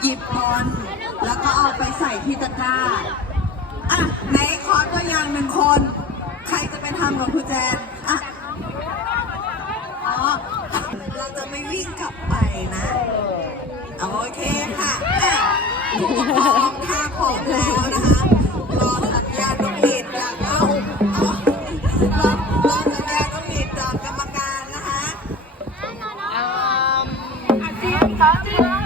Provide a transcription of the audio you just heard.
หยิบบอลแล้วก็เอาไปใส่ที่ตะกร้า อะไหนขอตัวอย่างหนึ่งคน ใครจะไปทำกับครูแจนอ๋อเราจะไม่วิ่งกลับไปนะ โอเคค่ะพร้อมค่ะพร้มแล้วนะคะ รอสัญญาณนกหวีดจากเอาเอารอรอสัญญาณนกหวีดจากกรรมการนะคะ Um, I see.